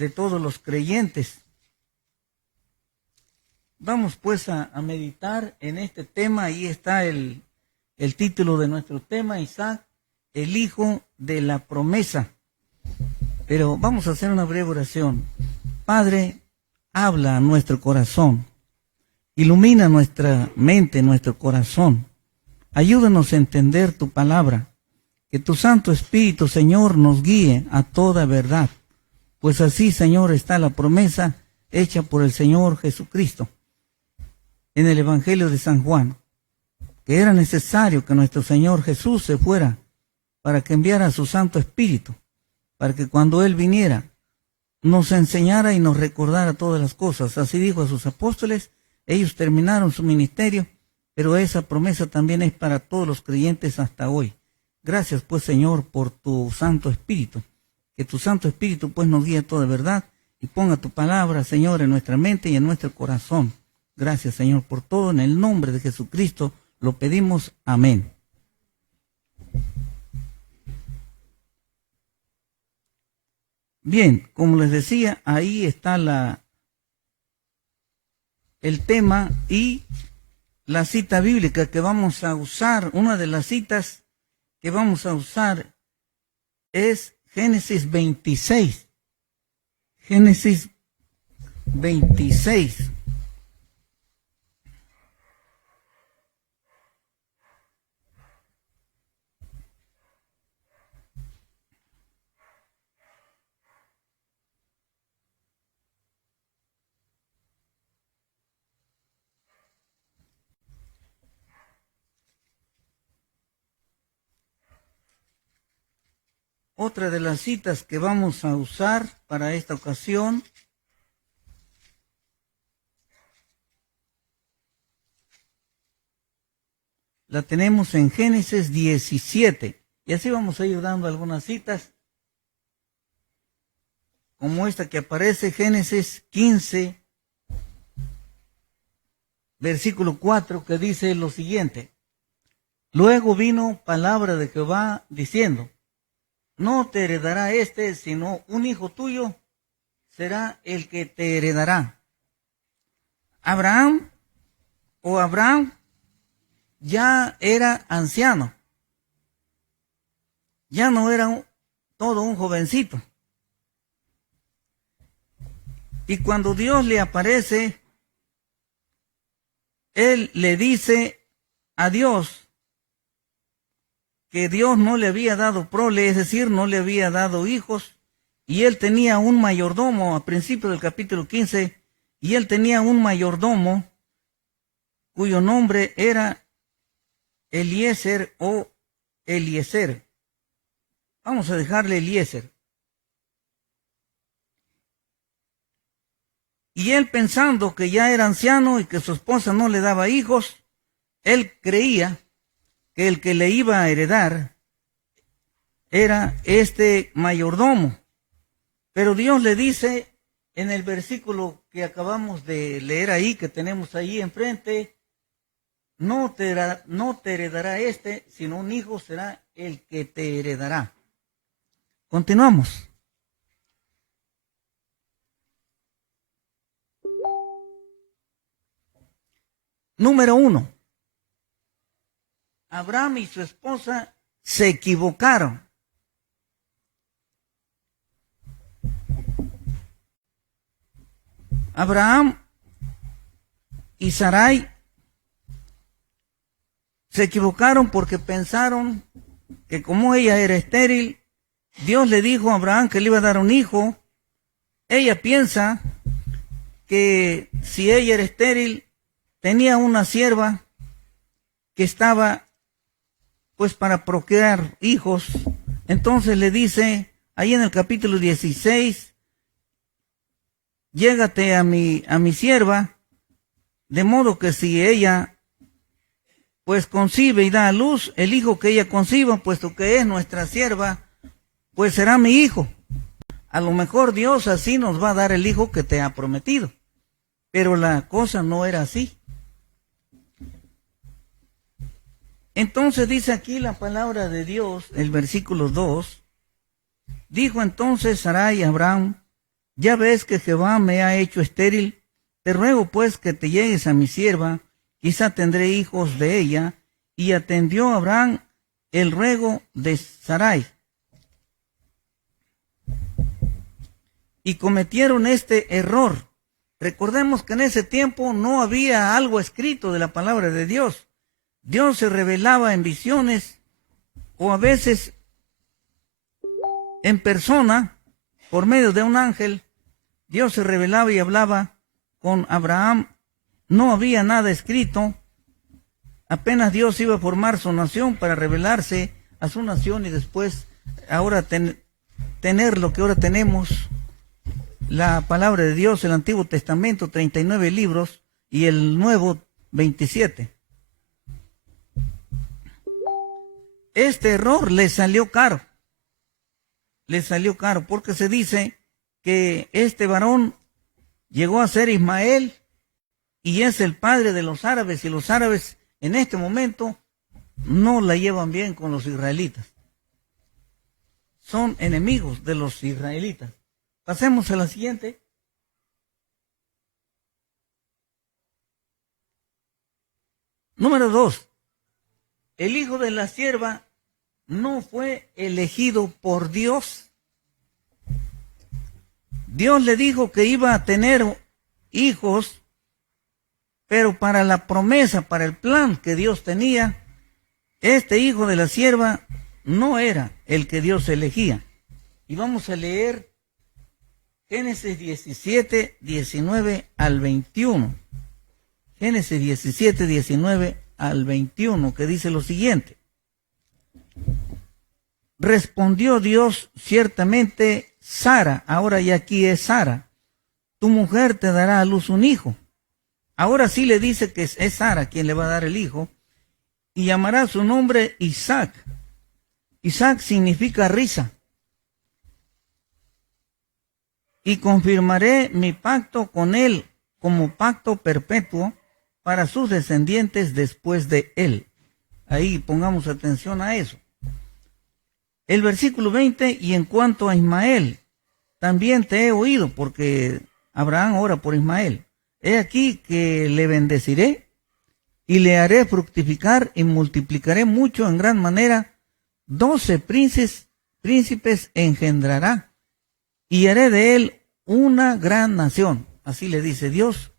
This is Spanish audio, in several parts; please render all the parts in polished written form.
de todos los creyentes. Vamos pues a meditar en este tema. Ahí está el título de nuestro tema: Isaac, el hijo de la promesa. Pero vamos a hacer una breve oración. Padre, habla a nuestro corazón, ilumina nuestra mente, nuestro corazón. Ayúdanos a entender tu palabra. Que tu Santo Espíritu, Señor, nos guíe a toda verdad. Pues así, Señor, está la promesa hecha por el Señor Jesucristo en el Evangelio de San Juan, que era necesario que nuestro Señor Jesús se fuera para que enviara a su Santo Espíritu, para que cuando Él viniera nos enseñara y nos recordara todas las cosas. Así dijo a sus apóstoles. Ellos terminaron su ministerio, pero esa promesa también es para todos los creyentes hasta hoy. Gracias pues, Señor, por tu Santo Espíritu. Que tu Santo Espíritu pues nos guíe a toda verdad y ponga tu palabra, Señor, en nuestra mente y en nuestro corazón. Gracias, Señor, por todo. En el nombre de Jesucristo lo pedimos. Amén. Bien, como les decía, ahí está el tema y la cita bíblica que vamos a usar. Una de las citas que vamos a usar es Génesis 26. Génesis 26. Otra de las citas que vamos a usar para esta ocasión la tenemos en Génesis 17. Y así vamos a ir dando algunas citas, como esta que aparece, Génesis 15, versículo 4, que dice lo siguiente: Luego vino palabra de Jehová diciendo: No te heredará sino un hijo tuyo será el que te heredará. Abraham ya era anciano, ya no era todo un jovencito. Y cuando Dios le aparece, él le dice a Dios que Dios no le había dado prole, es decir, no le había dado hijos, y él tenía un mayordomo, a principio del capítulo 15, y él tenía un mayordomo cuyo nombre era Eliezer o Eliezer. Vamos a dejarle Eliezer. Y él, pensando que ya era anciano y que su esposa no le daba hijos, él creía que el que le iba a heredar era este mayordomo. Pero Dios le dice en el versículo que acabamos de leer ahí, que tenemos ahí enfrente: no te heredará sino un hijo será el que te heredará. Continuamos. Número 1. Abraham y su esposa se equivocaron. Abraham y Sarai se equivocaron porque pensaron que como ella era estéril, Dios le dijo a Abraham que le iba a dar un hijo. Ella piensa que si ella era estéril, tenía una sierva que estaba pues para procrear hijos. Entonces le dice ahí en el capítulo 16: llégate a mi sierva, de modo que si ella pues concibe y da a luz, el hijo que ella conciba, puesto que es nuestra sierva, pues será mi hijo. A lo mejor Dios así nos va a dar el hijo que te ha prometido. Pero la cosa no era así. Entonces dice aquí la palabra de Dios, el versículo 2: dijo entonces Sarai a Abraham: ya ves que Jehová me ha hecho estéril, te ruego pues que te llegues a mi sierva, quizá tendré hijos de ella. Y atendió Abraham el ruego de Sarai. Y cometieron este error. Recordemos que en ese tiempo no había algo escrito de la palabra de Dios. Dios se revelaba en visiones o a veces en persona, por medio de un ángel. Dios se revelaba y hablaba con Abraham. No había nada escrito. Apenas Dios iba a formar su nación para revelarse a su nación y después ahora tener lo que ahora tenemos, la palabra de Dios, el Antiguo Testamento, 39 libros y el Nuevo, 27. Este error le salió caro. Le salió caro porque se dice que este varón llegó a ser Ismael y es el padre de los árabes, y los árabes en este momento no la llevan bien con los israelitas. Son enemigos de los israelitas. Pasemos a la siguiente. Número 2. El hijo de la sierva no fue elegido por Dios. Dios le dijo que iba a tener hijos, pero para la promesa, para el plan que Dios tenía, este hijo de la sierva no era el que Dios elegía. Y vamos a leer Génesis 17, 19 al 21. Génesis 17, 19 al 21, que dice lo siguiente. Respondió Dios, ciertamente Sara, ahora ya aquí es Sara, tu mujer te dará a luz un hijo. Ahora sí le dice que es Sara quien le va a dar el hijo, y llamará su nombre Isaac. Isaac significa risa. Y confirmaré mi pacto con él como pacto perpetuo para sus descendientes después de él. Ahí pongamos atención a eso. El versículo 20, y en cuanto a Ismael, también te he oído, porque Abraham ora por Ismael. He aquí que le bendeciré y le haré fructificar y multiplicaré mucho en gran manera. 12 príncipes engendrará y haré de él una gran nación. Así le dice Dios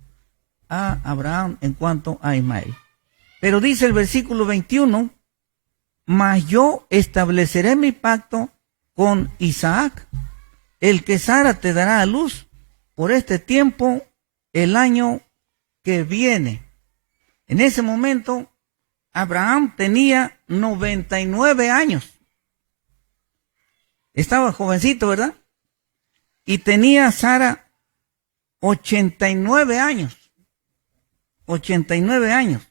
a Abraham en cuanto a Ismael. Pero dice el versículo 21, mas yo estableceré mi pacto con Isaac, el que Sara te dará a luz por este tiempo el año que viene. En ese momento, Abraham tenía 99 años. Estaba jovencito, ¿verdad? Y tenía Sara 89 años. 89 años.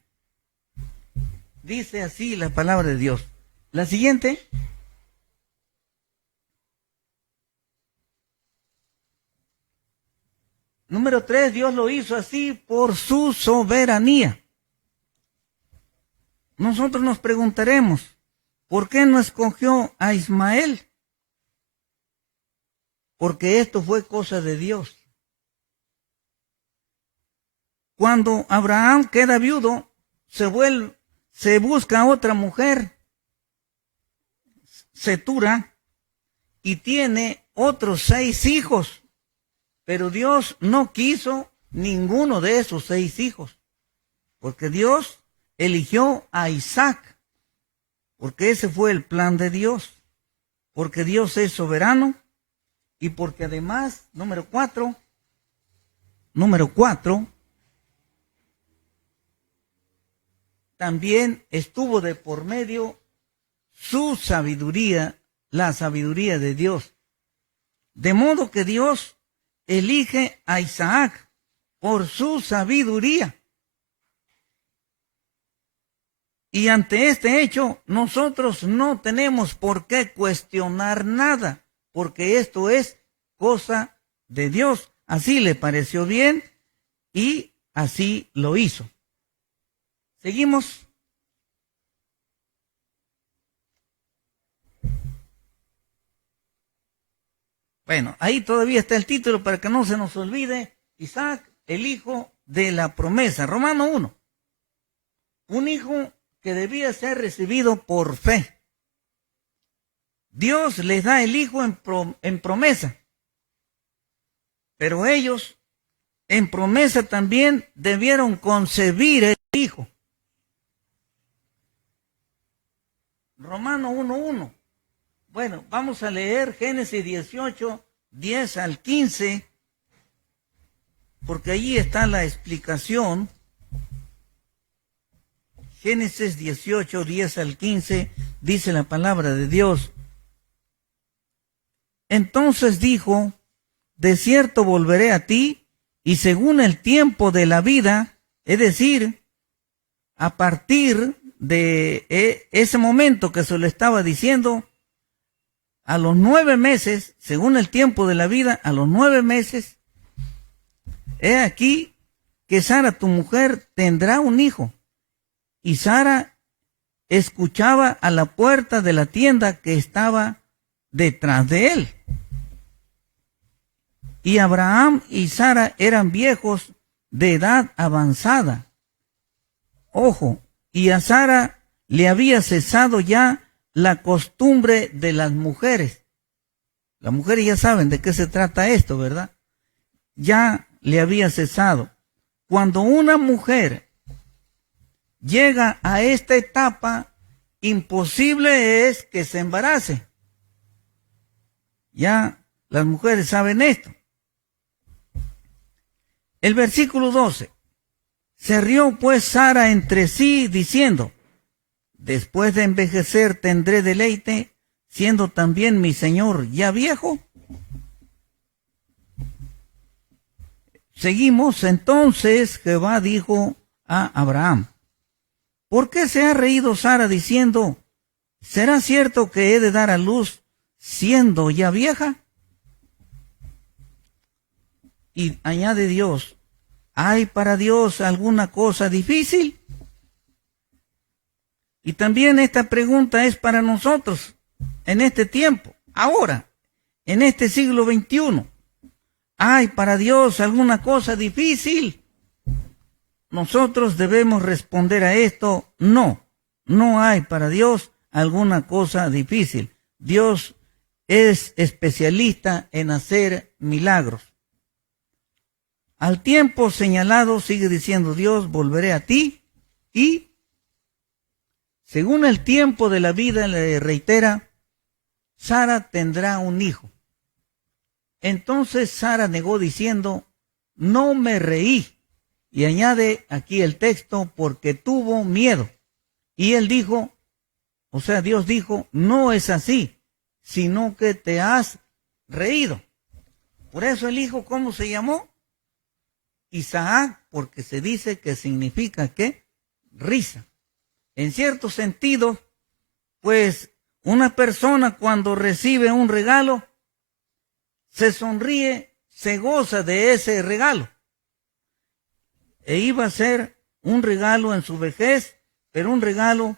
Dice así la palabra de Dios. La siguiente. Número 3, Dios lo hizo así por su soberanía. Nosotros nos preguntaremos, ¿por qué no escogió a Ismael? Porque esto fue cosa de Dios. Cuando Abraham queda viudo, se busca otra mujer, Cetura, y tiene otros 6 hijos. Pero Dios no quiso ninguno de esos 6 hijos, porque Dios eligió a Isaac, porque ese fue el plan de Dios, porque Dios es soberano y porque además, número 4, también estuvo de por medio su sabiduría, la sabiduría de Dios. De modo que Dios elige a Isaac por su sabiduría. Y ante este hecho, nosotros no tenemos por qué cuestionar nada, porque esto es cosa de Dios. Así le pareció bien y así lo hizo. Seguimos. Bueno, ahí todavía está el título para que no se nos olvide. Isaac, el hijo de la promesa. Romano 1. Un hijo que debía ser recibido por fe. Dios les da el hijo en promesa. Pero ellos en promesa también debieron concebir el hijo. Romano 1:1. Bueno, vamos a leer Génesis 18, 10 al 15, porque allí está la explicación. Génesis 18, 10 al 15, dice la palabra de Dios. Entonces dijo, de cierto volveré a ti, y según el tiempo de la vida, es decir, a partir de ese momento que se lo estaba diciendo, a los 9 meses, según el tiempo de la vida, a los 9 meses, he aquí que Sara, tu mujer, tendrá un hijo. Y Sara escuchaba a la puerta de la tienda que estaba detrás de él. Y Abraham y Sara eran viejos de edad avanzada. Ojo, y a Sara le había cesado ya la costumbre de las mujeres. Las mujeres ya saben de qué se trata esto, ¿verdad? Ya le había cesado. Cuando una mujer llega a esta etapa, imposible es que se embarace. Ya las mujeres saben esto. El versículo 12. Se rió pues Sara entre sí diciendo, después de envejecer tendré deleite, siendo también mi señor ya viejo. Seguimos, entonces Jehová dijo a Abraham, ¿por qué se ha reído Sara diciendo, ¿será cierto que he de dar a luz siendo ya vieja? Y añade Dios, ¿hay para Dios alguna cosa difícil? Y también esta pregunta es para nosotros en este tiempo, ahora, en este siglo XXI. ¿Hay para Dios alguna cosa difícil? Nosotros debemos responder a esto, no, no hay para Dios alguna cosa difícil. Dios es especialista en hacer milagros. Al tiempo señalado, sigue diciendo Dios, volveré a ti y, según el tiempo de la vida, le reitera, Sara tendrá un hijo. Entonces Sara negó diciendo, no me reí. Y añade aquí el texto, porque tuvo miedo. Y él dijo, o sea, Dios dijo, no es así, sino que te has reído. Por eso el hijo, ¿cómo se llamó? Isaac, porque se dice que significa ¿qué? Risa. En cierto sentido, pues una persona cuando recibe un regalo, se sonríe, se goza de ese regalo. E iba a ser un regalo en su vejez, pero un regalo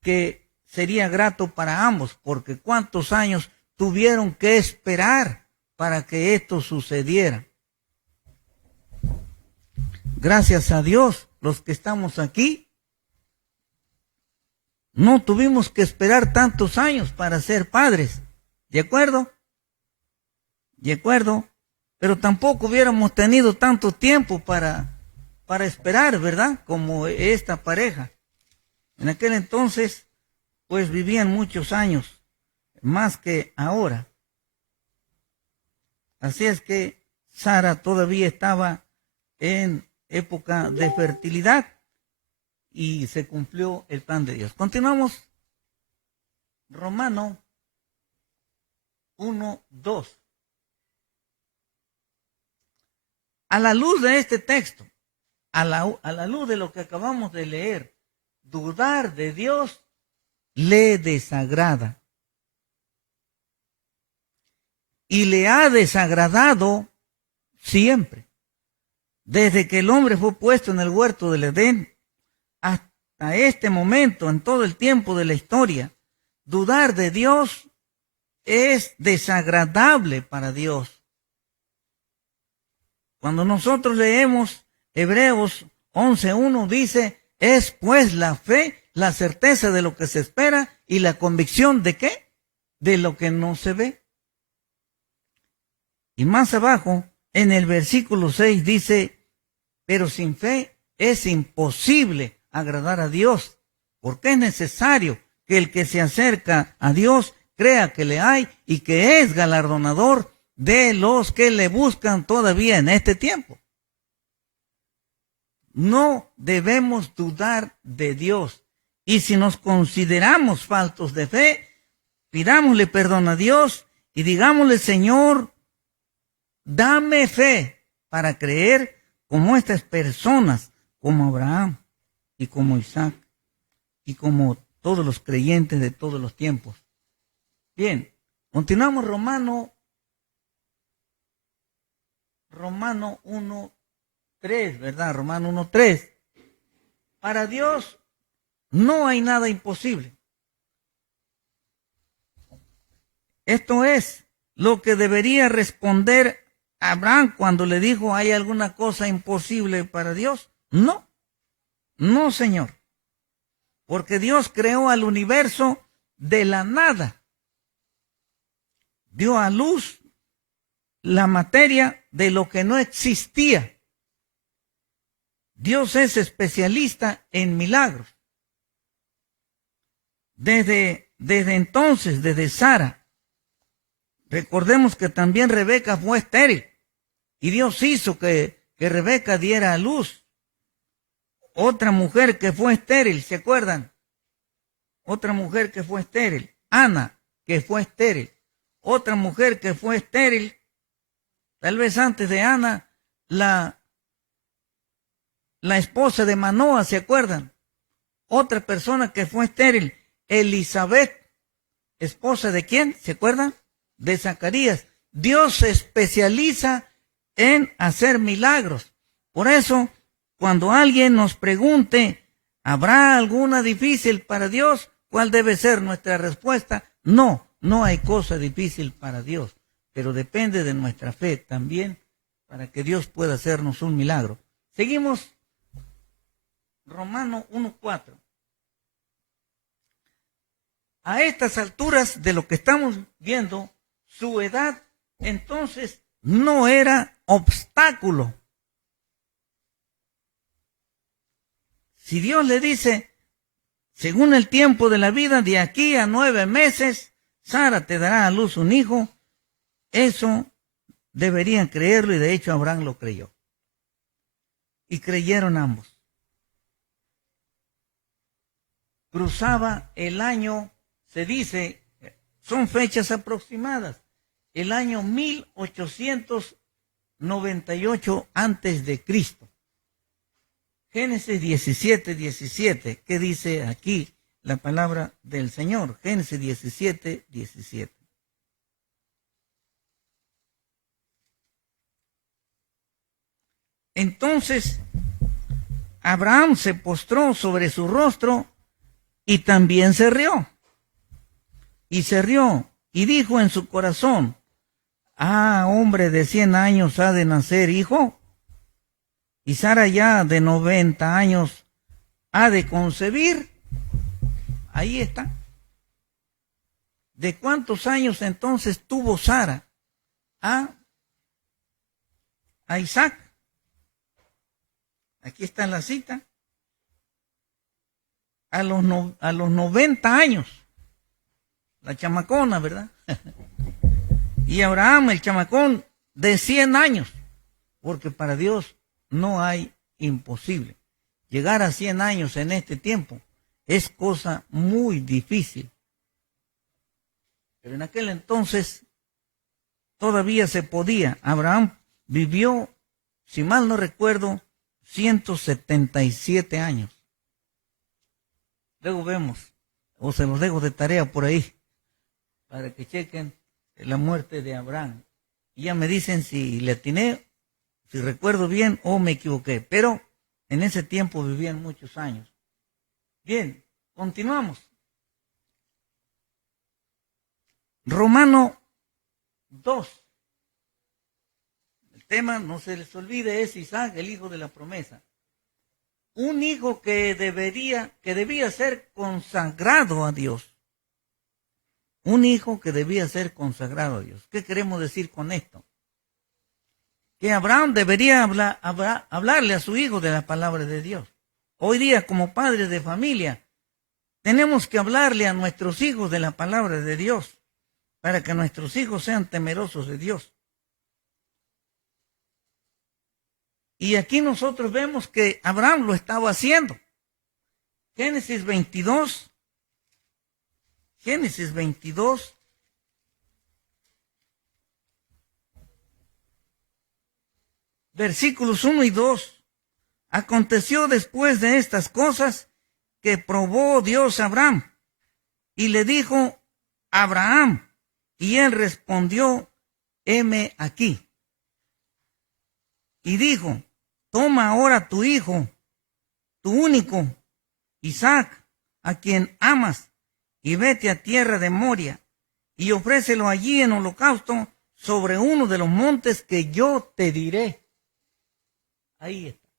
que sería grato para ambos, porque cuántos años tuvieron que esperar para que esto sucediera. Gracias a Dios, los que estamos aquí, no tuvimos que esperar tantos años para ser padres. ¿De acuerdo? De acuerdo. Pero tampoco hubiéramos tenido tanto tiempo para esperar, ¿verdad? Como esta pareja. En aquel entonces, pues vivían muchos años, más que ahora. Así es que Sara todavía estaba en época de fertilidad y se cumplió el plan de Dios. Continuamos. Romano 1:2. A la luz de este texto, a la luz de lo que acabamos de leer, dudar de Dios le desagrada. Y le ha desagradado siempre. Desde que el hombre fue puesto en el huerto del Edén hasta este momento, en todo el tiempo de la historia, dudar de Dios es desagradable para Dios. Cuando nosotros leemos Hebreos 11:1 dice, es pues la fe, la certeza de lo que se espera y la convicción de ¿qué? De lo que no se ve. Y más abajo, en el versículo 6 dice, pero sin fe es imposible agradar a Dios, porque es necesario que el que se acerca a Dios crea que le hay y que es galardonador de los que le buscan todavía en este tiempo. No debemos dudar de Dios. Y si nos consideramos faltos de fe, pidámosle perdón a Dios y digámosle, Señor, dame fe para creer como estas personas, como Abraham y como Isaac y como todos los creyentes de todos los tiempos. Bien, continuamos Romano 1:3, ¿verdad? Romano 1:3. Para Dios no hay nada imposible. Esto es lo que debería responder Abraham cuando le dijo, ¿hay alguna cosa imposible para Dios? No, no, Señor. Porque Dios creó al universo de la nada. Dio a luz la materia de lo que no existía. Dios es especialista en milagros. Desde entonces, desde Sara, recordemos que también Rebeca fue estéril y Dios hizo que Rebeca diera a luz. Otra mujer que fue estéril, ¿se acuerdan? Otra mujer que fue estéril, Ana, que fue estéril. Otra mujer que fue estéril, tal vez antes de Ana, la esposa de Manoa, ¿se acuerdan? Otra persona que fue estéril, Elizabeth, esposa de quién, ¿se acuerdan? De Zacarías. Dios se especializa en hacer milagros. Por eso, cuando alguien nos pregunte, ¿habrá alguna difícil para Dios? ¿Cuál debe ser nuestra respuesta? No, no hay cosa difícil para Dios, pero depende de nuestra fe también para que Dios pueda hacernos un milagro. Seguimos Romano 1:4. A estas alturas de lo que estamos viendo, su edad entonces no era obstáculo. Si Dios le dice, según el tiempo de la vida, de aquí a 9 meses, Sara te dará a luz un hijo, eso deberían creerlo y de hecho Abraham lo creyó. Y creyeron ambos. Cruzaba el año, se dice, son fechas aproximadas, el año 1898 antes de Cristo. Génesis 17:17, ¿qué dice aquí la palabra del Señor? Génesis 17:17. Entonces, Abraham se postró sobre su rostro y también se rió. Y se rió y dijo en su corazón, hombre de 100 años ha de nacer hijo. Y Sara ya de 90 años ha de concebir. Ahí está. ¿De cuántos años entonces tuvo Sara a Isaac? Aquí está la cita. A los 90 años. La chamacona, ¿verdad? Y Abraham, el chamacón, de 100 años. Porque para Dios no hay imposible. Llegar a 100 años en este tiempo es cosa muy difícil. Pero en aquel entonces todavía se podía. Abraham vivió, si mal no recuerdo, 177 años. Luego vemos, o se los dejo de tarea por ahí, para que chequen la muerte de Abraham. Y ya me dicen si le atiné, si recuerdo bien o me equivoqué. Pero en ese tiempo vivían muchos años. Bien, continuamos. Romano 2. El tema, no se les olvide, es Isaac, el hijo de la promesa. Un hijo que debía ser consagrado a Dios. Un hijo que debía ser consagrado a Dios. ¿Qué queremos decir con esto? Que Abraham debería hablarle a su hijo de la palabra de Dios. Hoy día, como padres de familia, tenemos que hablarle a nuestros hijos de la palabra de Dios, para que nuestros hijos sean temerosos de Dios. Y aquí nosotros vemos que Abraham lo estaba haciendo. Génesis 22, versículos 1 y 2. Aconteció después de estas cosas que probó Dios a Abraham y le dijo: Abraham. Y él respondió: heme aquí. Y dijo: toma ahora tu hijo, tu único, Isaac, a quien amas, y vete a tierra de Moria, y ofrécelo allí en holocausto sobre uno de los montes que yo te diré. Ahí está.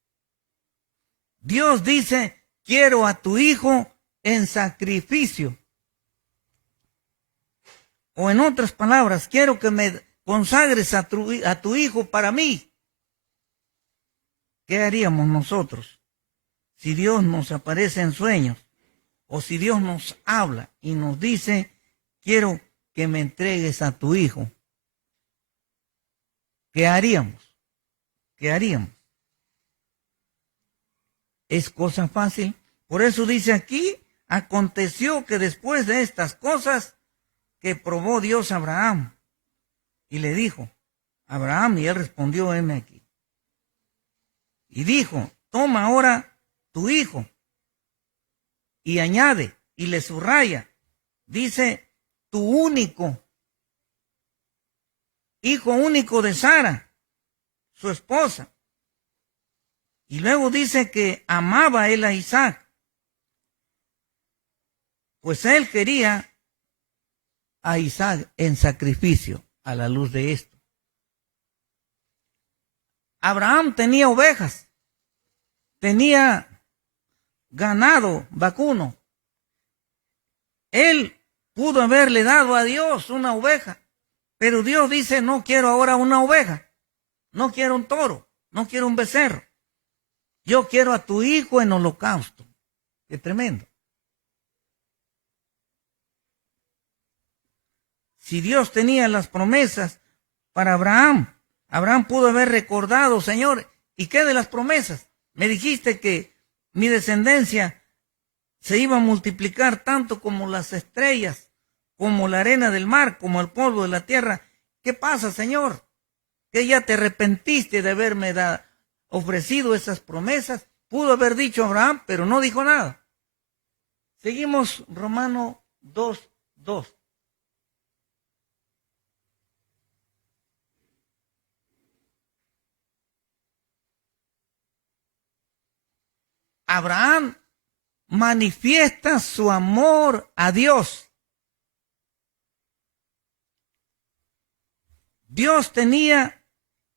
Dios dice: quiero a tu hijo en sacrificio. O en otras palabras, quiero que me consagres a tu hijo para mí. ¿Qué haríamos nosotros si Dios nos aparece en sueños? O si Dios nos habla y nos dice: quiero que me entregues a tu hijo. ¿Qué haríamos? ¿Qué haríamos? ¿Es cosa fácil? Por eso dice aquí: aconteció que después de estas cosas que probó Dios a Abraham, y le dijo: Abraham, y él respondió: heme aquí. Y dijo: toma ahora tu hijo, y añade, y le subraya, dice: tu único, hijo único de Sara, su esposa. Y luego dice que amaba él a Isaac, pues él quería a Isaac en sacrificio. A la luz de esto, Abraham tenía ovejas, tenía ganado vacuno. Él pudo haberle dado a Dios una oveja, pero Dios dice: no quiero ahora una oveja, no quiero un toro, no quiero un becerro. Yo quiero a tu hijo en holocausto. Qué tremendo. Si Dios tenía las promesas para Abraham, Abraham pudo haber recordado: Señor, ¿y qué de las promesas? Me dijiste que mi descendencia se iba a multiplicar tanto como las estrellas, como la arena del mar, como el polvo de la tierra. ¿Qué pasa, Señor? ¿Que ya te arrepentiste de haberme ofrecido esas promesas? Pudo haber dicho Abraham, pero no dijo nada. Seguimos Romano 2:2. Abraham manifiesta su amor a Dios. Dios tenía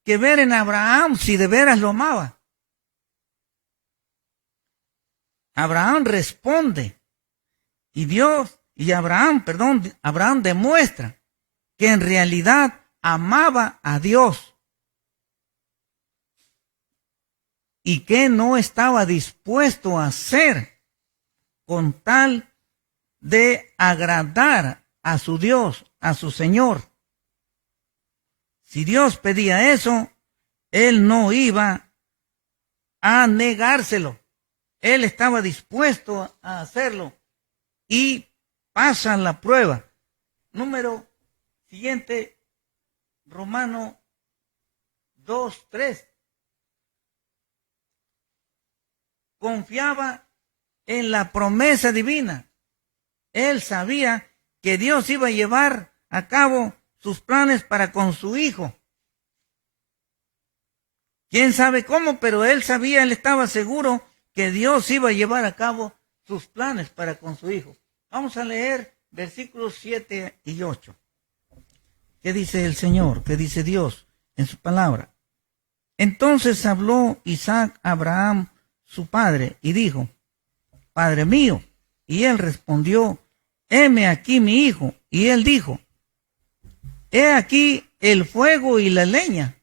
que ver en Abraham si de veras lo amaba. Abraham responde Abraham demuestra que en realidad amaba a Dios y que no estaba dispuesto a hacer con tal de agradar a su Dios, a su Señor. Si Dios pedía eso, él no iba a negárselo. Él estaba dispuesto a hacerlo y pasa la prueba. Número siguiente, Romano 2:3. Confiaba en la promesa divina. Él sabía que Dios iba a llevar a cabo sus planes para con su hijo. Quién sabe cómo, pero él estaba seguro que Dios iba a llevar a cabo sus planes para con su hijo. Vamos a leer versículos 7 y 8. ¿Qué dice el Señor? ¿Qué dice Dios en su palabra? Entonces habló Isaac a Abraham, su padre, y dijo, Padre mío. Y él respondió, heme aquí mi hijo. Y él dijo, he aquí el fuego y la leña,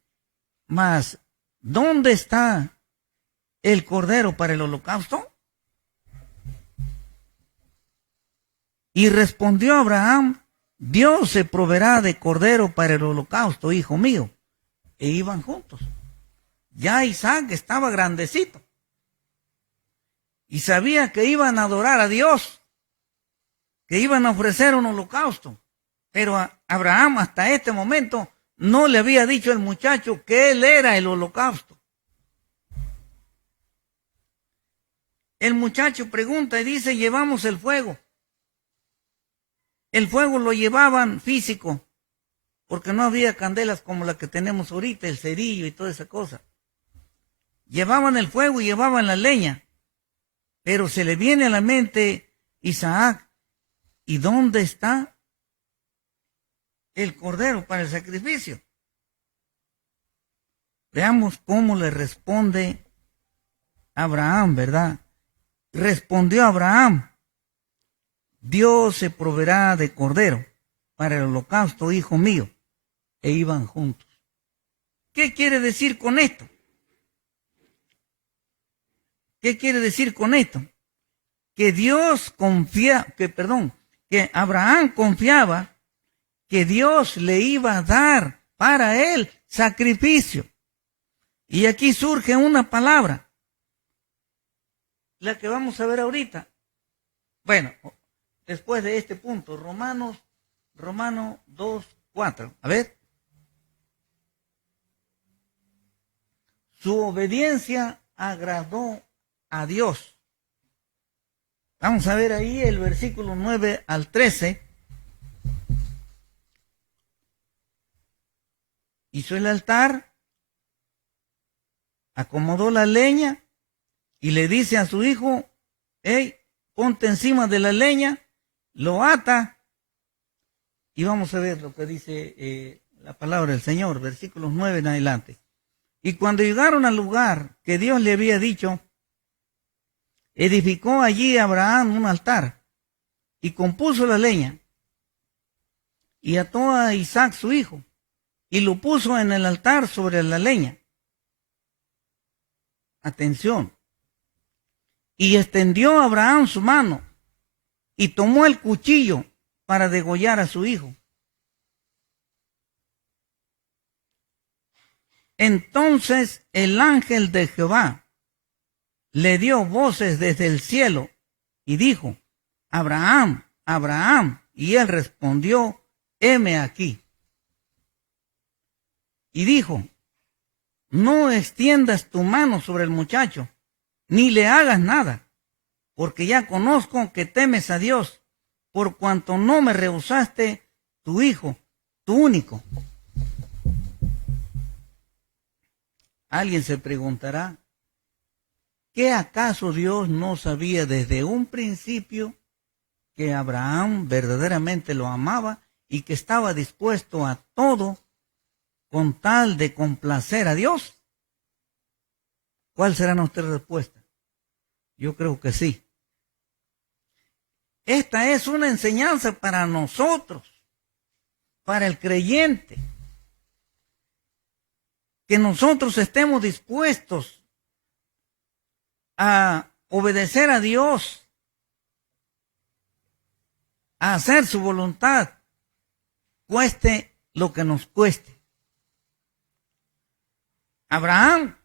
mas ¿dónde está el cordero para el holocausto? Y respondió Abraham, Dios se proveerá de cordero para el holocausto, hijo mío. E iban juntos. Ya Isaac estaba grandecito y sabía que iban a adorar a Dios, que iban a ofrecer un holocausto. Pero a Abraham hasta este momento no le había dicho al muchacho que él era el holocausto. El muchacho pregunta y dice, llevamos el fuego. El fuego lo llevaban físico, porque no había candelas como la que tenemos ahorita, el cerillo y toda esa cosa. Llevaban el fuego y llevaban la leña. Pero se le viene a la mente Isaac, ¿y dónde está el cordero para el sacrificio? Veamos cómo le responde Abraham, ¿verdad? Respondió Abraham, Dios se proveerá de cordero para el holocausto, hijo mío. E iban juntos. ¿Qué quiere decir con esto? ¿Qué quiere decir con esto? Que que Abraham confiaba que Dios le iba a dar para él sacrificio. Y aquí surge una palabra, la que vamos a ver ahorita. Bueno, después de este punto, Romanos 2:4. A ver. Su obediencia agradó a Dios. Vamos a ver ahí el versículo 9 al 13. Hizo el altar, acomodó la leña y le dice a su hijo, hey, ponte encima de la leña, lo ata. Y vamos a ver lo que dice la palabra del Señor, versículos 9 en adelante. Y cuando llegaron al lugar que Dios le había dicho, edificó allí Abraham un altar y compuso la leña y ató a Isaac su hijo y lo puso en el altar sobre la leña. Atención. Y extendió Abraham su mano y tomó el cuchillo para degollar a su hijo. Entonces el ángel de Jehová le dio voces desde el cielo y dijo, Abraham, Abraham. Y él respondió, heme aquí. Y dijo, no extiendas tu mano sobre el muchacho, ni le hagas nada, porque ya conozco que temes a Dios, por cuanto no me rehusaste tu hijo, tu único. Alguien se preguntará, ¿qué acaso Dios no sabía desde un principio que Abraham verdaderamente lo amaba y que estaba dispuesto a todo con tal de complacer a Dios? ¿Cuál será nuestra respuesta? Yo creo que sí. Esta es una enseñanza para nosotros, para el creyente, que nosotros estemos dispuestos a obedecer a Dios, a hacer su voluntad, cueste lo que nos cueste. Abraham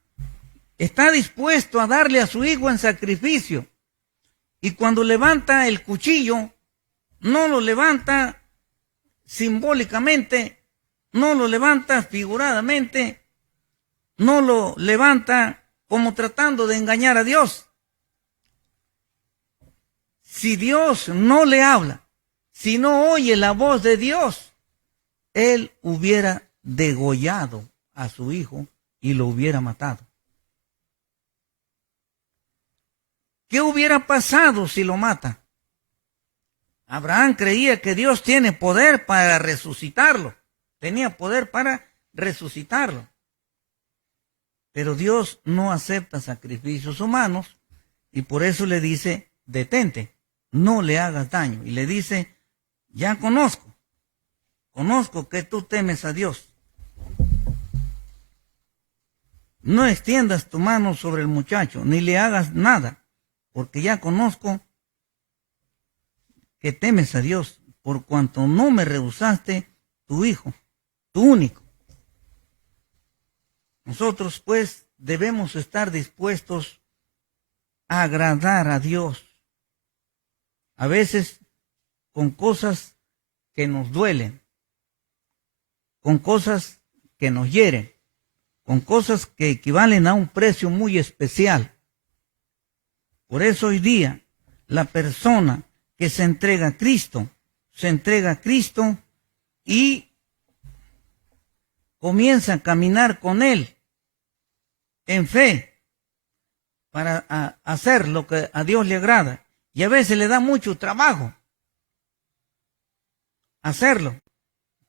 está dispuesto a darle a su hijo en sacrificio, y cuando levanta el cuchillo, no lo levanta simbólicamente, no lo levanta figuradamente, no lo levanta como tratando de engañar a Dios. Si Dios no le habla, si no oye la voz de Dios, él hubiera degollado a su hijo y lo hubiera matado. ¿Qué hubiera pasado si lo mata? Abraham creía que Dios tiene poder para resucitarlo. tenía poder para resucitarlo. Pero Dios no acepta sacrificios humanos y por eso le dice, detente, no le hagas daño. Y le dice, ya conozco que tú temes a Dios. No extiendas tu mano sobre el muchacho, ni le hagas nada, porque ya conozco que temes a Dios, por cuanto no me rehusaste tu hijo, tu único. Nosotros pues debemos estar dispuestos a agradar a Dios, a veces con cosas que nos duelen, con cosas que nos hieren, con cosas que equivalen a un precio muy especial. Por eso hoy día la persona que se entrega a Cristo y comienza a caminar con Él en fe para hacer lo que a Dios le agrada. Y a veces le da mucho trabajo hacerlo,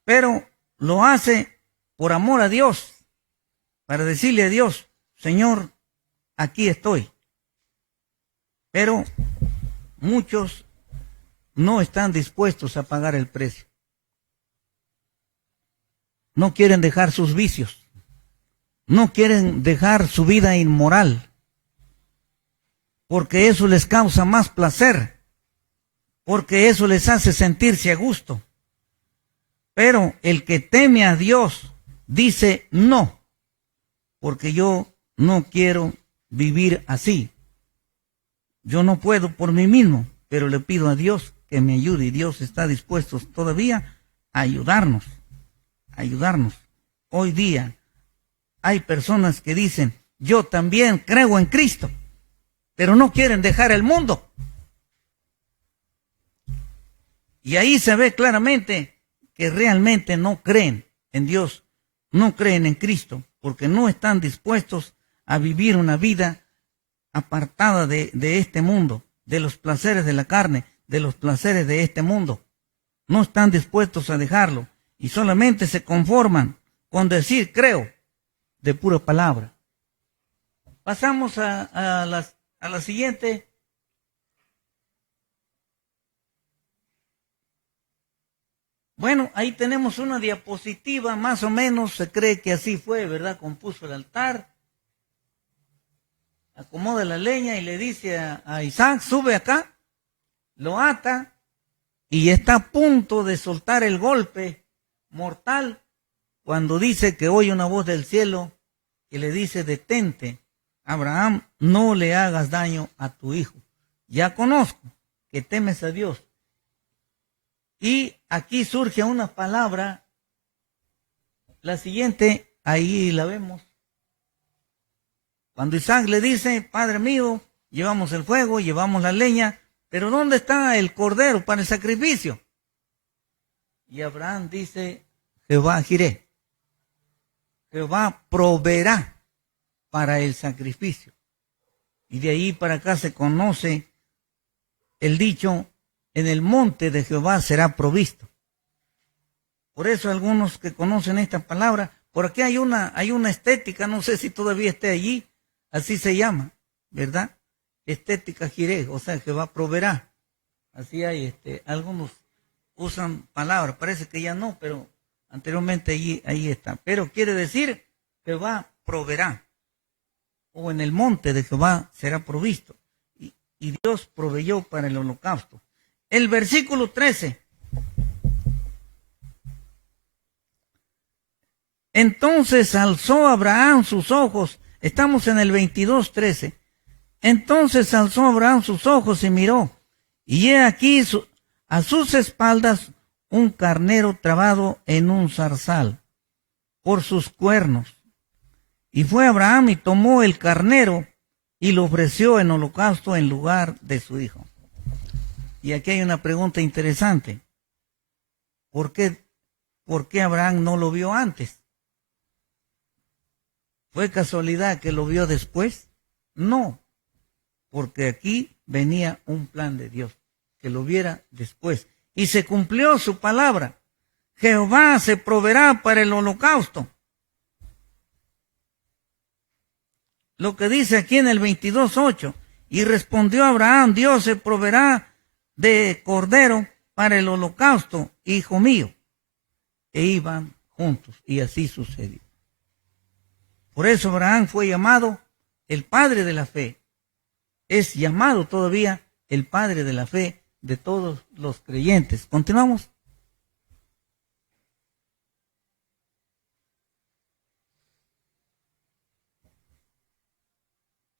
pero lo hace por amor a Dios, para decirle a Dios, Señor, aquí estoy. Pero muchos no están dispuestos a pagar el precio. No quieren dejar sus vicios. No quieren dejar su vida inmoral. Porque eso les causa más placer. Porque eso les hace sentirse a gusto. Pero el que teme a Dios dice no. Porque yo no quiero vivir así. Yo no puedo por mí mismo, pero le pido a Dios que me ayude y Dios está dispuesto todavía a ayudarnos. Hoy día hay personas que dicen, yo también creo en Cristo, pero no quieren dejar el mundo. Y ahí se ve claramente que realmente no creen en Dios, no creen en Cristo, porque no están dispuestos a vivir una vida apartada de este mundo, de los placeres de la carne, de los placeres de este mundo. No están dispuestos a dejarlo y solamente se conforman con decir creo de pura palabra. Pasamos a la siguiente. Bueno, ahí tenemos una diapositiva, más o menos se cree que así fue, ¿verdad? Compuso el altar, acomoda la leña y le dice a Isaac, sube acá, lo ata y está a punto de soltar el golpe mortal cuando dice que oye una voz del cielo que le dice, detente, Abraham, no le hagas daño a tu hijo. Ya conozco que temes a Dios. Y aquí surge una palabra, la siguiente, ahí la vemos. Cuando Isaac le dice, Padre mío, llevamos el fuego, llevamos la leña, pero ¿dónde está el cordero para el sacrificio? Y Abraham dice, Jehová Jireh, Jehová proveerá para el sacrificio. Y de ahí para acá se conoce el dicho, en el monte de Jehová será provisto. Por eso algunos que conocen esta palabra, por aquí hay una estética, no sé si todavía esté allí, así se llama, ¿verdad? Estética Jireh, o sea, Jehová proveerá. Así hay, algunos usan palabras, parece que ya no, pero anteriormente ahí está. Pero quiere decir, Jehová proveerá, o en el monte de Jehová será provisto. Y Dios proveyó para el holocausto. El versículo 13. Entonces alzó Abraham sus ojos. Estamos en el 22:13. Entonces alzó Abraham sus ojos y miró. Y he aquí a sus espaldas un carnero trabado en un zarzal por sus cuernos. Y fue Abraham y tomó el carnero y lo ofreció en holocausto en lugar de su hijo. Y aquí hay una pregunta interesante. ¿Por qué Abraham no lo vio antes? ¿Fue casualidad que lo vio después? No, porque aquí venía un plan de Dios, que lo viera después. Y se cumplió su palabra. Jehová se proveerá para el holocausto. Lo que dice aquí en el 22:8. Y respondió Abraham, Dios se proveerá de cordero para el holocausto, hijo mío. E iban juntos, y así sucedió. Por eso Abraham fue llamado el padre de la fe. Es llamado todavía el padre de la fe de todos los creyentes. Continuamos.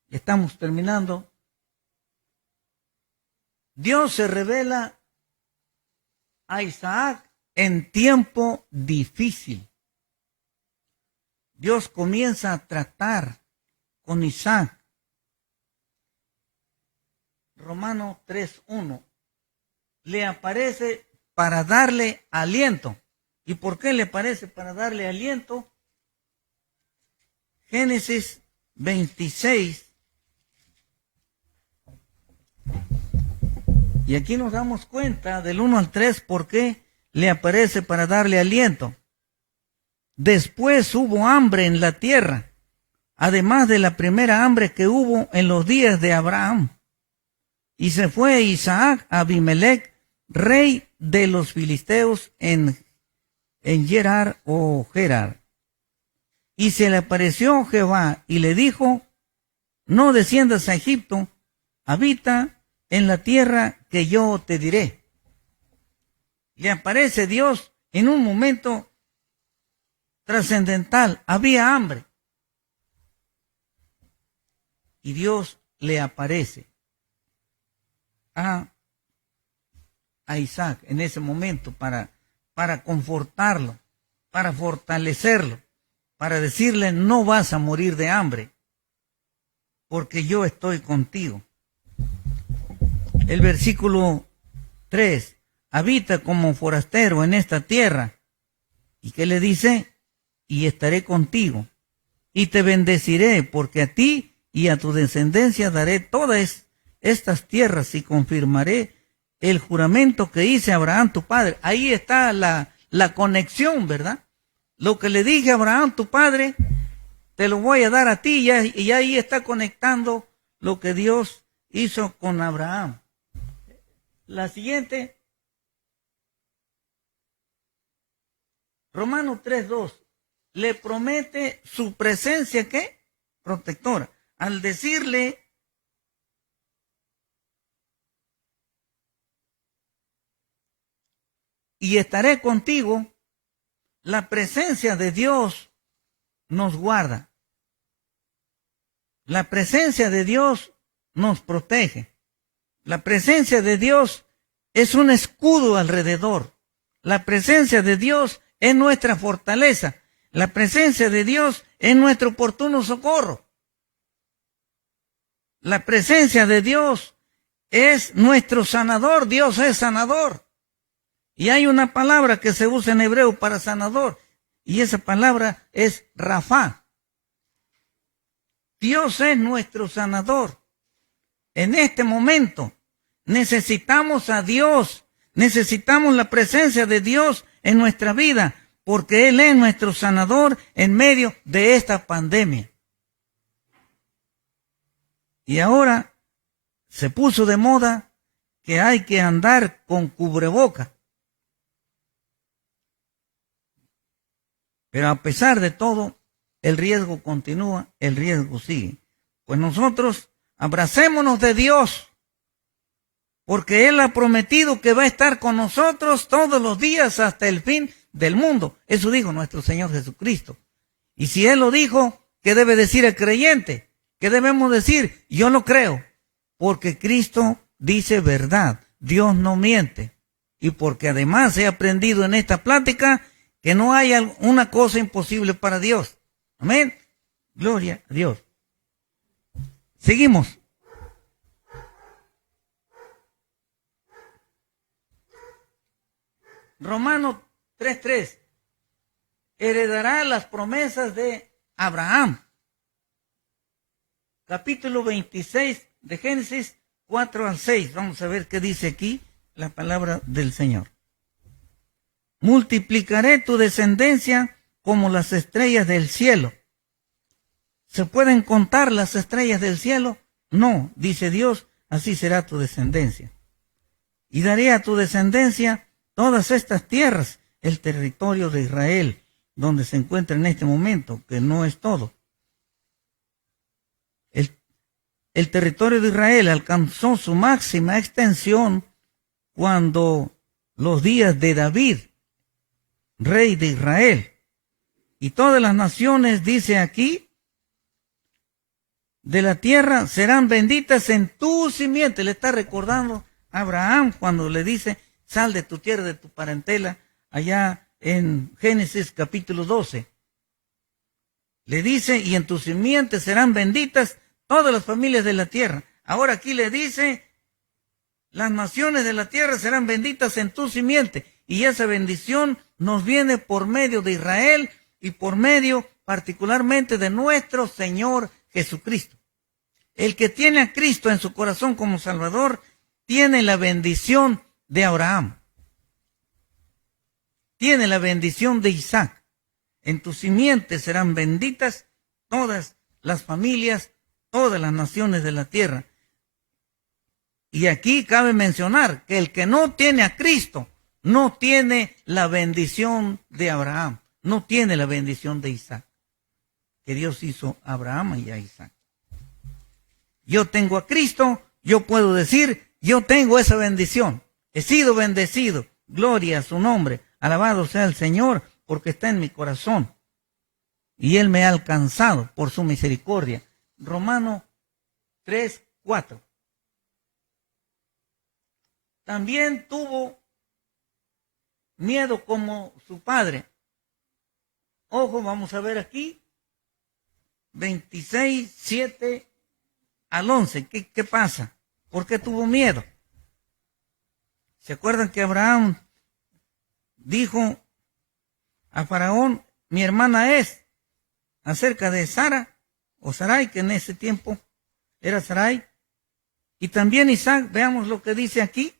Estamos terminando. Dios se revela a Isaac en tiempo difícil. Dios comienza a tratar con Isaac. Romanos 3:1. Le aparece para darle aliento. ¿Y por qué le aparece para darle aliento? Génesis 26. Y aquí nos damos cuenta del 1 al 3 por qué le aparece para darle aliento. Después hubo hambre en la tierra, además de la primera hambre que hubo en los días de Abraham. Y se fue Isaac a Abimelech, rey de los filisteos en Gerar o Gerar. Y se le apareció Jehová y le dijo, no desciendas a Egipto, habita en la tierra que yo te diré. Le aparece Dios en un momento trascendental. Había hambre. Y Dios le aparece a Isaac en ese momento para confortarlo, para fortalecerlo, para decirle, no vas a morir de hambre, porque yo estoy contigo. El versículo 3, habita como forastero en esta tierra. ¿Y qué le dice? Y estaré contigo, y te bendeciré, porque a ti y a tu descendencia daré todas estas tierras, y confirmaré el juramento que hice a Abraham tu padre. Ahí está la conexión, ¿verdad? Lo que le dije a Abraham tu padre, te lo voy a dar a ti, y ahí está conectando lo que Dios hizo con Abraham. La siguiente, Romanos 3:2, le promete su presencia, ¿qué? Protectora. Al decirle, y estaré contigo, la presencia de Dios nos guarda. La presencia de Dios nos protege. La presencia de Dios es un escudo alrededor. La presencia de Dios es nuestra fortaleza. La presencia de Dios es nuestro oportuno socorro. La presencia de Dios es nuestro sanador. Dios es sanador. Y hay una palabra que se usa en hebreo para sanador, y esa palabra es Rafa. Dios es nuestro sanador. En este momento necesitamos a Dios, necesitamos la presencia de Dios en nuestra vida, porque Él es nuestro sanador en medio de esta pandemia. Y ahora se puso de moda que hay que andar con cubreboca. Pero a pesar de todo, el riesgo continúa, el riesgo sigue. Pues nosotros abracémonos de Dios, porque Él ha prometido que va a estar con nosotros todos los días hasta el fin del mundo. Eso dijo nuestro Señor Jesucristo. Y si Él lo dijo, ¿qué debe decir el creyente? ¿Qué debemos decir? Yo lo creo, porque Cristo dice verdad, Dios no miente. Y porque además he aprendido en esta plática que no hay una cosa imposible para Dios. Amén. Gloria a Dios. Seguimos. Romanos 3:3. Heredará las promesas de Abraham. Capítulo 26 de Génesis 4 al 6. Vamos a ver qué dice aquí la palabra del Señor. multiplicaré tu descendencia como las estrellas del cielo. ¿Se pueden contar las estrellas del cielo? No, dice Dios, así será tu descendencia. Y daré a tu descendencia todas estas tierras, el territorio de Israel, donde se encuentra en este momento, que no es todo. El territorio de Israel alcanzó su máxima extensión cuando los días de David, rey de Israel, y todas las naciones, dice aquí, de la tierra serán benditas en tu simiente. Le está recordando a Abraham cuando le dice, sal de tu tierra, de tu parentela, allá en Génesis capítulo 12. Le dice, y en tu simiente serán benditas todas las familias de la tierra. Ahora aquí le dice, las naciones de la tierra serán benditas en tu simiente. Y esa bendición nos viene por medio de Israel y por medio particularmente de nuestro Señor Jesucristo. El que tiene a Cristo en su corazón como Salvador, tiene la bendición de Abraham. Tiene la bendición de Isaac. En tu simiente serán benditas todas las familias, todas las naciones de la tierra. Y aquí cabe mencionar que el que no tiene a Cristo no tiene la bendición de Abraham, no tiene la bendición de Isaac, que Dios hizo a Abraham y a Isaac. Yo tengo a Cristo, yo puedo decir, yo tengo esa bendición, he sido bendecido, gloria a su nombre, alabado sea el Señor, porque está en mi corazón, y Él me ha alcanzado por su misericordia. Romanos 3:4. También tuvo miedo como su padre. Ojo, vamos a ver aquí, 26:7 al 11. ¿Qué pasa? ¿Por qué tuvo miedo? ¿Se acuerdan que Abraham dijo a Faraón, mi hermana es, acerca de Sara, o Sarai, que en ese tiempo era Sarai? Y también Isaac, veamos lo que dice aquí.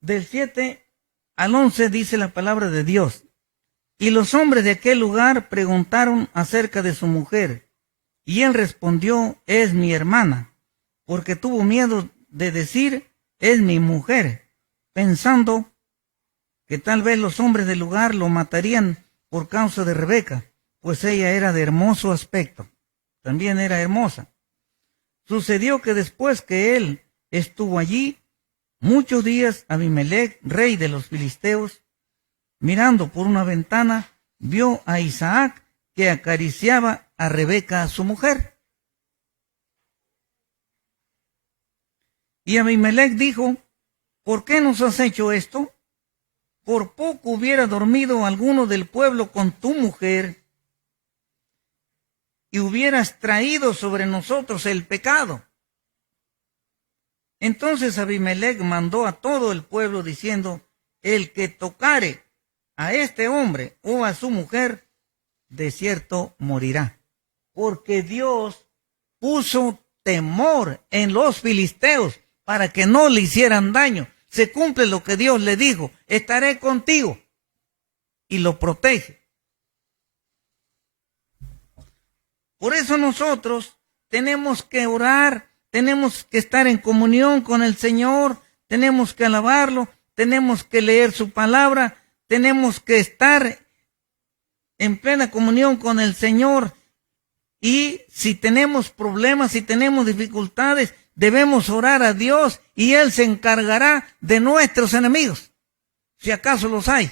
Del 7 al 11 dice la palabra de Dios. Y los hombres de aquel lugar preguntaron acerca de su mujer, y él respondió, es mi hermana, porque tuvo miedo de decir, es mi mujer, pensando que tal vez los hombres del lugar lo matarían por causa de Rebeca, pues ella era de hermoso aspecto, también era hermosa. Sucedió que después que él estuvo allí, muchos días, Abimelech, rey de los filisteos, mirando por una ventana, vio a Isaac que acariciaba a Rebeca, su mujer. Y Abimelech dijo, ¿por qué nos has hecho esto? Por poco hubiera dormido alguno del pueblo con tu mujer y hubieras traído sobre nosotros el pecado. Entonces Abimelech mandó a todo el pueblo diciendo, el que tocare a este hombre o a su mujer, de cierto morirá. Porque Dios puso temor en los filisteos para que no le hicieran daño. Se cumple lo que Dios le dijo, estaré contigo, y lo protege. Por eso nosotros tenemos que orar, tenemos que estar en comunión con el Señor, tenemos que alabarlo, tenemos que leer su palabra, tenemos que estar en plena comunión con el Señor. Y si tenemos problemas, si tenemos dificultades, debemos orar a Dios y Él se encargará de nuestros enemigos, si acaso los hay.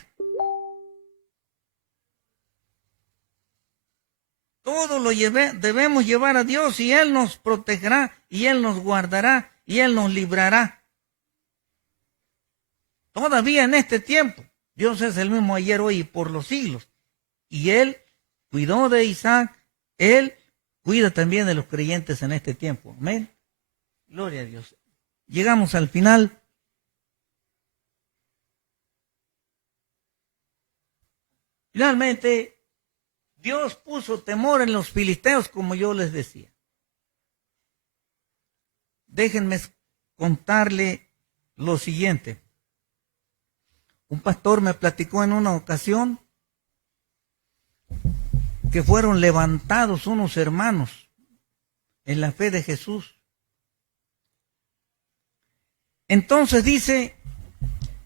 Todo lo debemos llevar a Dios y Él nos protegerá y Él nos guardará y Él nos librará. Todavía en este tiempo, Dios es el mismo ayer, hoy y por los siglos. Y Él cuidó de Isaac, Él cuida también de los creyentes en este tiempo. Amén. Gloria a Dios. Llegamos al final. Finalmente, Dios puso temor en los filisteos, como yo les decía. Déjenme contarle lo siguiente. Un pastor me platicó en una ocasión que fueron levantados unos hermanos en la fe de Jesús. Entonces dice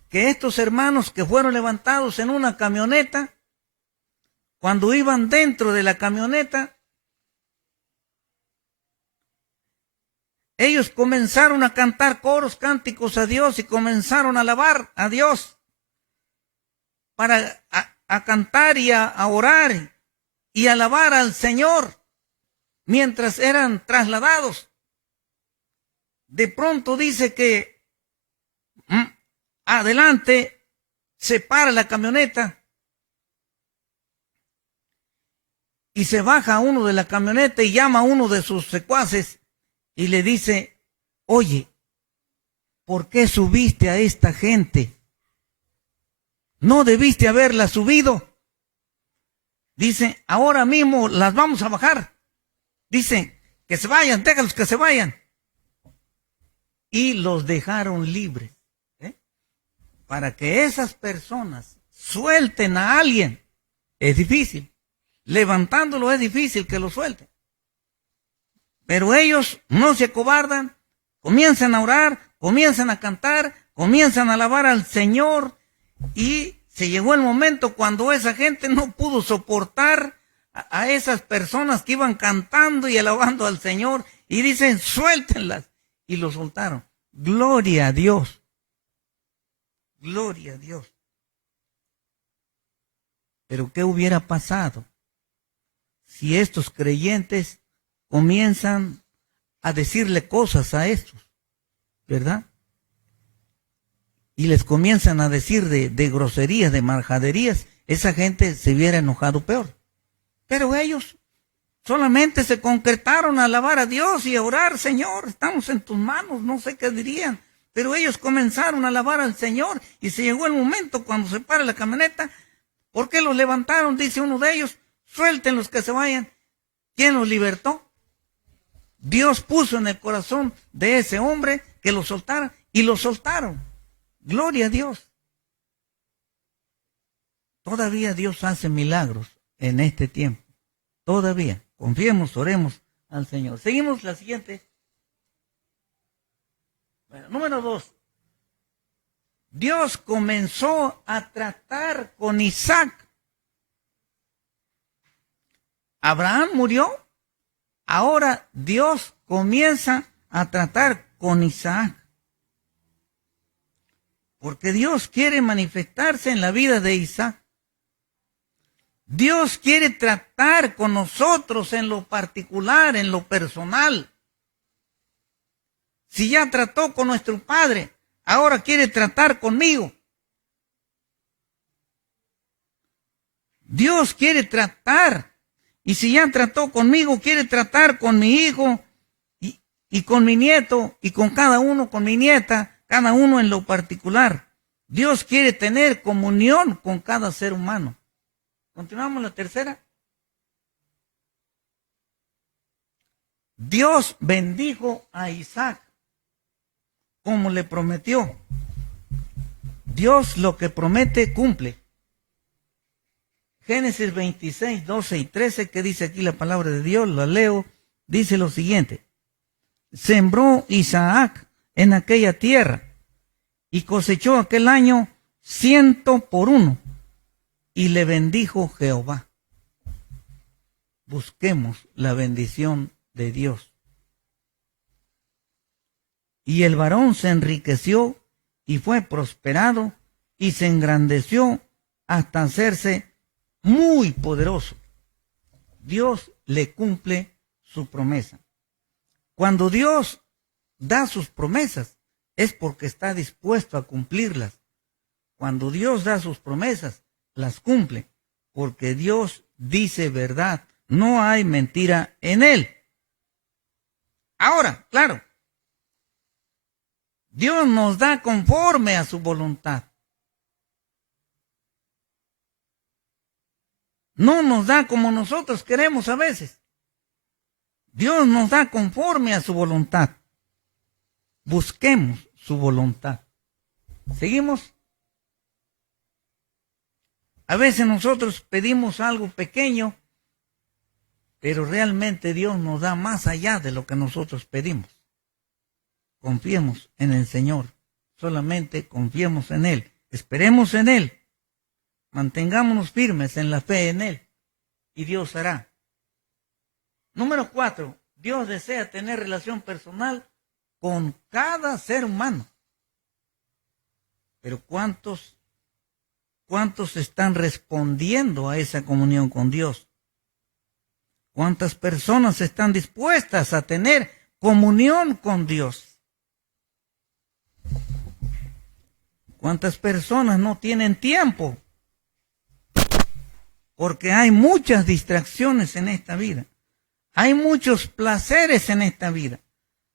que estos hermanos que fueron levantados en una camioneta, cuando iban dentro de la camioneta, ellos comenzaron a cantar coros, cánticos a Dios y comenzaron a alabar a Dios para a cantar y a orar y alabar al Señor mientras eran trasladados. De pronto dice que adelante se para la camioneta y se baja uno de la camioneta y llama a uno de sus secuaces y le dice: oye, ¿por qué subiste a esta gente? No debiste haberla subido. Dice: ahora mismo las vamos a bajar. Dice: que se vayan, déjalos que se vayan. Y los dejaron libres, para que esas personas suelten a alguien. Es difícil. Levantándolo es difícil que lo suelten. Pero ellos no se acobardan, comienzan a orar, comienzan a cantar, comienzan a alabar al Señor, y se llegó el momento cuando esa gente no pudo soportar a esas personas que iban cantando y alabando al Señor, y dicen: suéltenlas, y lo soltaron. Gloria a Dios. Gloria a Dios. Pero ¿qué hubiera pasado si estos creyentes comienzan a decirle cosas a estos, verdad? Y les comienzan a decir de groserías, de majaderías. Esa gente se hubiera enojado peor. Pero ellos solamente se concretaron a alabar a Dios y a orar: Señor, estamos en tus manos. No sé qué dirían, pero ellos comenzaron a alabar al Señor, y se llegó el momento cuando se para la camioneta. ¿Por qué los levantaron? Dice uno de ellos: suelten los que se vayan. ¿Quién los libertó? Dios puso en el corazón de ese hombre que lo soltara, y lo soltaron. Gloria a Dios. Todavía Dios hace milagros en este tiempo. Todavía. Confiemos, oremos al Señor. Seguimos la siguiente. Bueno, número 2. Dios comenzó a tratar con Isaac. Abraham murió. Ahora Dios comienza a tratar con Isaac. Porque Dios quiere manifestarse en la vida de Isaac. Dios quiere tratar con nosotros en lo particular, en lo personal. Si ya trató con nuestro padre, ahora quiere tratar conmigo. Dios quiere tratar. Y si ya trató conmigo, quiere tratar con mi hijo y con mi nieto, y con cada uno, con mi nieta, cada uno en lo particular. Dios quiere tener comunión con cada ser humano. Continuamos la tercera. Dios bendijo a Isaac como le prometió. Dios lo que promete cumple. Génesis 26, 12 y 13, que dice aquí la palabra de Dios, la leo, dice lo siguiente: sembró Isaac en aquella tierra y cosechó aquel año 100 por 1, y le bendijo Jehová. Busquemos la bendición de Dios. Y el varón se enriqueció y fue prosperado y se engrandeció hasta hacerse muy poderoso. Dios le cumple su promesa. Cuando Dios da sus promesas, es porque está dispuesto a cumplirlas. Cuando Dios da sus promesas, las cumple, porque Dios dice verdad. No hay mentira en él. Ahora, claro, Dios nos da conforme a su voluntad. No nos da como nosotros queremos a veces. Dios nos da conforme a su voluntad. busquemos su voluntad. ¿Seguimos? A veces nosotros pedimos algo pequeño, pero realmente Dios nos da más allá de lo que nosotros pedimos. Confiemos en el Señor, solamente confiemos en Él, esperemos en Él, mantengámonos firmes en la fe en Él y Dios hará. Número 4, Dios desea tener relación personal con cada ser humano. Pero ¿cuántos están respondiendo a esa comunión con Dios? ¿Cuántas personas están dispuestas a tener comunión con Dios? ¿Cuántas personas no tienen tiempo? Porque hay muchas distracciones en esta vida. Hay muchos placeres en esta vida.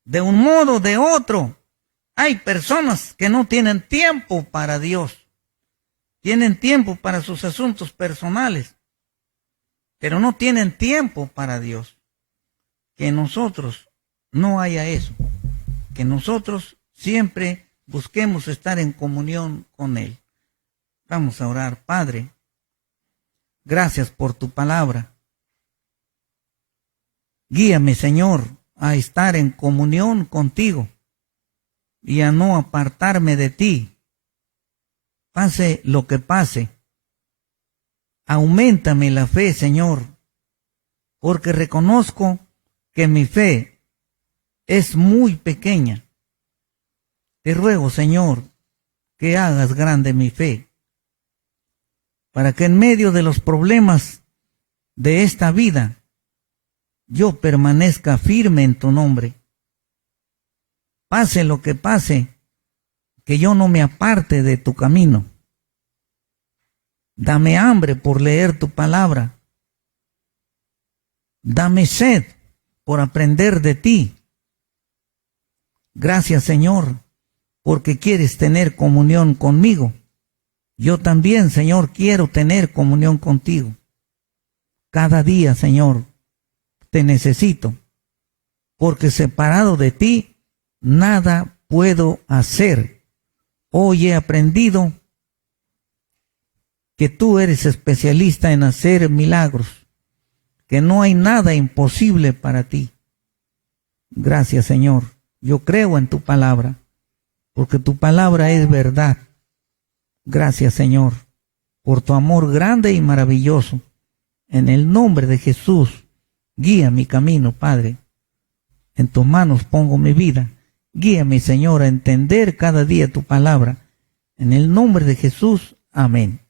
De un modo o de otro, hay personas que no tienen tiempo para Dios. Tienen tiempo para sus asuntos personales, pero no tienen tiempo para Dios. Que nosotros no haya eso. Que nosotros siempre busquemos estar en comunión con Él. Vamos a orar. Padre, gracias por tu palabra. Guíame, Señor, a estar en comunión contigo y a no apartarme de ti. Pase lo que pase. Auméntame la fe, Señor, porque reconozco que mi fe es muy pequeña. Te ruego, Señor, que hagas grande mi fe, para que en medio de los problemas de esta vida yo permanezca firme en tu nombre. Pase lo que pase, que yo no me aparte de tu camino. Dame hambre por leer tu palabra. Dame sed por aprender de ti. Gracias, Señor, porque quieres tener comunión conmigo. Yo también, Señor, quiero tener comunión contigo. Cada día, Señor, te necesito, porque separado de ti, nada puedo hacer. Hoy he aprendido que tú eres especialista en hacer milagros, que no hay nada imposible para ti. Gracias, Señor. Yo creo en tu palabra, porque tu palabra es verdad. Gracias, Señor, por tu amor grande y maravilloso. En el nombre de Jesús, guía mi camino, Padre. En tus manos pongo mi vida. Guíame, Señor, a entender cada día tu palabra. En el nombre de Jesús, amén.